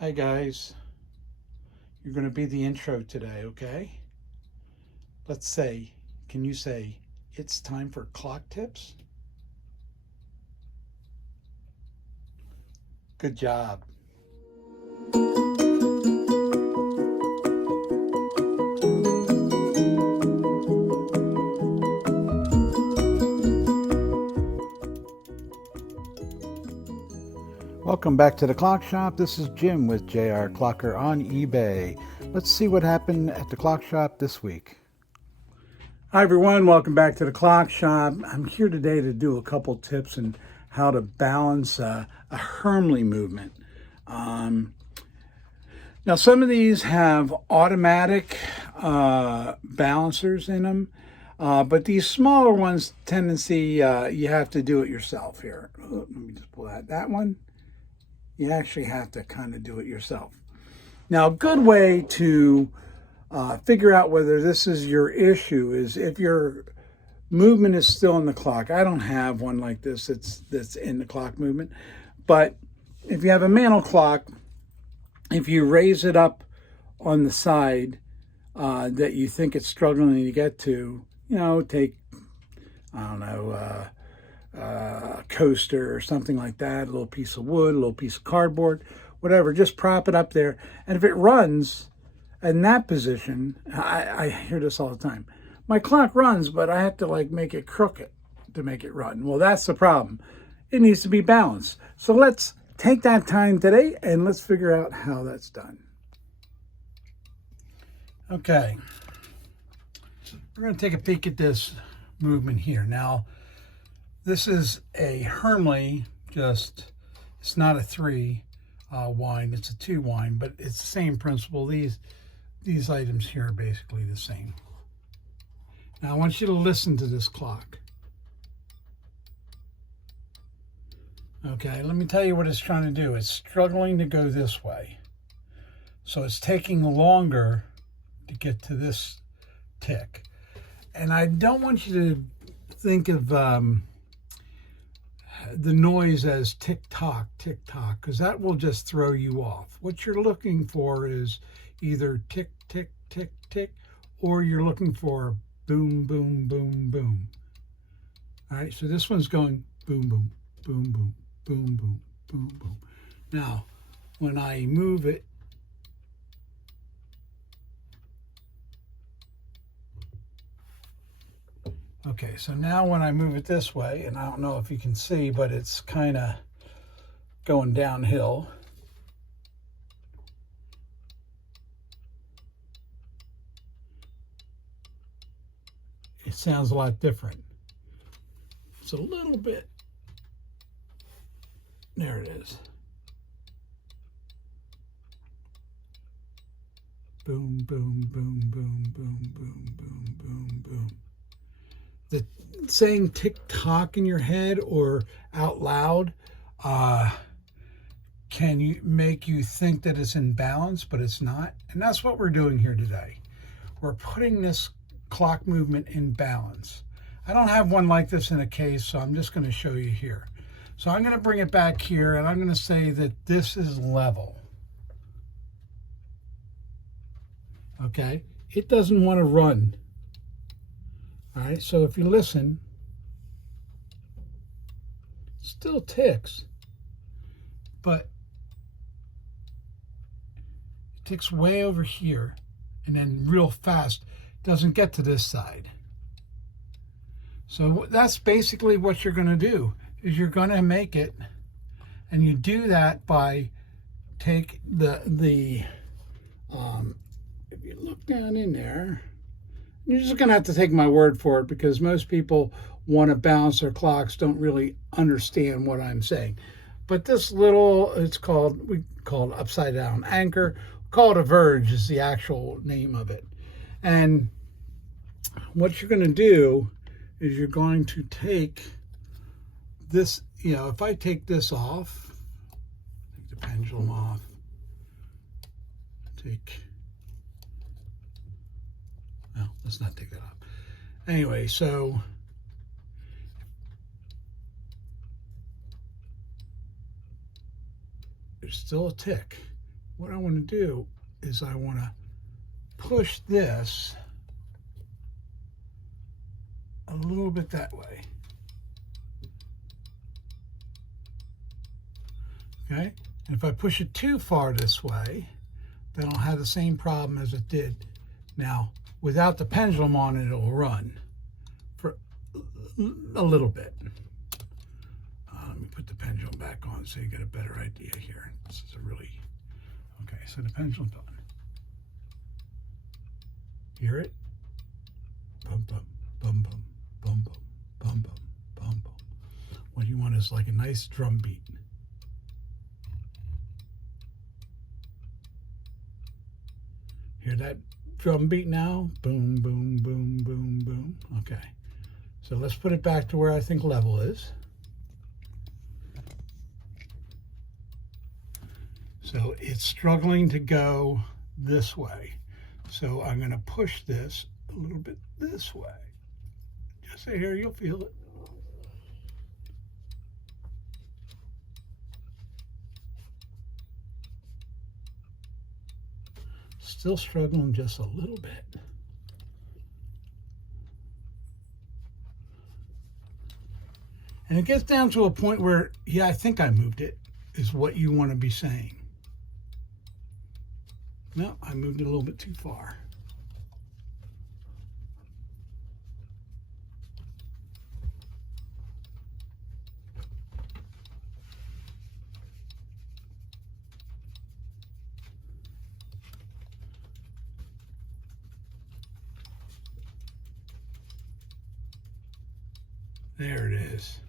Hi guys, you're going to be the intro today, okay? Let's say, can you say, it's time for clock tips? Good job. Welcome back to the Clock Shop. This is Jim with JR Clocker on eBay. Let's see what happened at the Clock Shop this week. Hi everyone, welcome back to the Clock Shop. I'm here today to do a couple tips on how to balance a Hermle movement. Now some of these have automatic balancers in them, but these smaller ones, tendency you have to do it yourself here. Let me just pull that one. You actually have to kind of do it yourself. Now, a good way to figure out whether this is your issue is if your movement is still in the clock. I don't have one like this that's in the clock movement, but if you have a mantle clock, if you raise it up on the side that you think it's struggling to get to, take, I don't know, a coaster or something like that, a little piece of wood, a little piece of cardboard, whatever, just prop it up there. And if it runs in that position, I hear this all the time. My clock runs, but I have to make it crooked to make it run. Well, that's the problem. It needs to be balanced. So let's take that time today and let's figure out how that's done. Okay. We're going to take a peek at this movement here. Now, this is a Hermle, it's not a 3 wind, it's a 2 wind, but it's the same principle. These items here are basically the same. Now I want you to listen to this clock. Okay, let me tell you what it's trying to do. It's struggling to go this way. So it's taking longer to get to this tick. And I don't want you to think of the noise as tick-tock, tick-tock, because that will just throw you off. What you're looking for is either tick, tick, tick, tick, or you're looking for boom, boom, boom, boom. All right, so this one's going boom, boom, boom, boom, boom, boom, boom, boom. Now, when I move it, okay, so now when I move it this way, and I don't know if you can see, but it's kind of going downhill. It sounds a lot different. It's a little bit. There it is. Boom, boom, boom, boom, boom, boom, boom, boom, boom. The saying tick-tock in your head or out loud can make you think that it's in balance, but it's not. And that's what we're doing here today. We're putting this clock movement in balance. I don't have one like this in a case, so I'm just going to show you here. So I'm going to bring it back here, and I'm going to say that this is level. Okay? It doesn't want to run. All right, so if you listen, it still ticks, but it ticks way over here and then real fast doesn't get to this side. So that's basically what you're going to do, is you're going to make it, and you do that by take if you look down in there, you're just going to have to take my word for it because most people want to balance their clocks, don't really understand what I'm saying. But this little, we call it upside down anchor, call it a verge is the actual name of it. And what you're going to do is you're going to take this, if I take this off, take the pendulum off, let's not take that off. Anyway, so there's still a tick, what I want to do is I want to push this a little bit that way. Okay, and if I push it too far this way, then I'll have the same problem as it did. Now, without the pendulum on it, it'll run for a little bit. Let me put the pendulum back on so you get a better idea here. This is a really, okay, so the pendulum's on. Hear it? Bum, bum, bum, bum, bum, bum, bum, bum, bum, bum. What you want is like a nice drum beat. Hear that drum beat now? Boom, boom, boom, boom, boom. Okay. So let's put it back to where I think level is. So it's struggling to go this way. So I'm going to push this a little bit this way. Just say here, you'll feel it. Still struggling just a little bit. And it gets down to a point where, yeah, I think I moved it, is what you want to be saying. No, I moved it a little bit too far. There it is.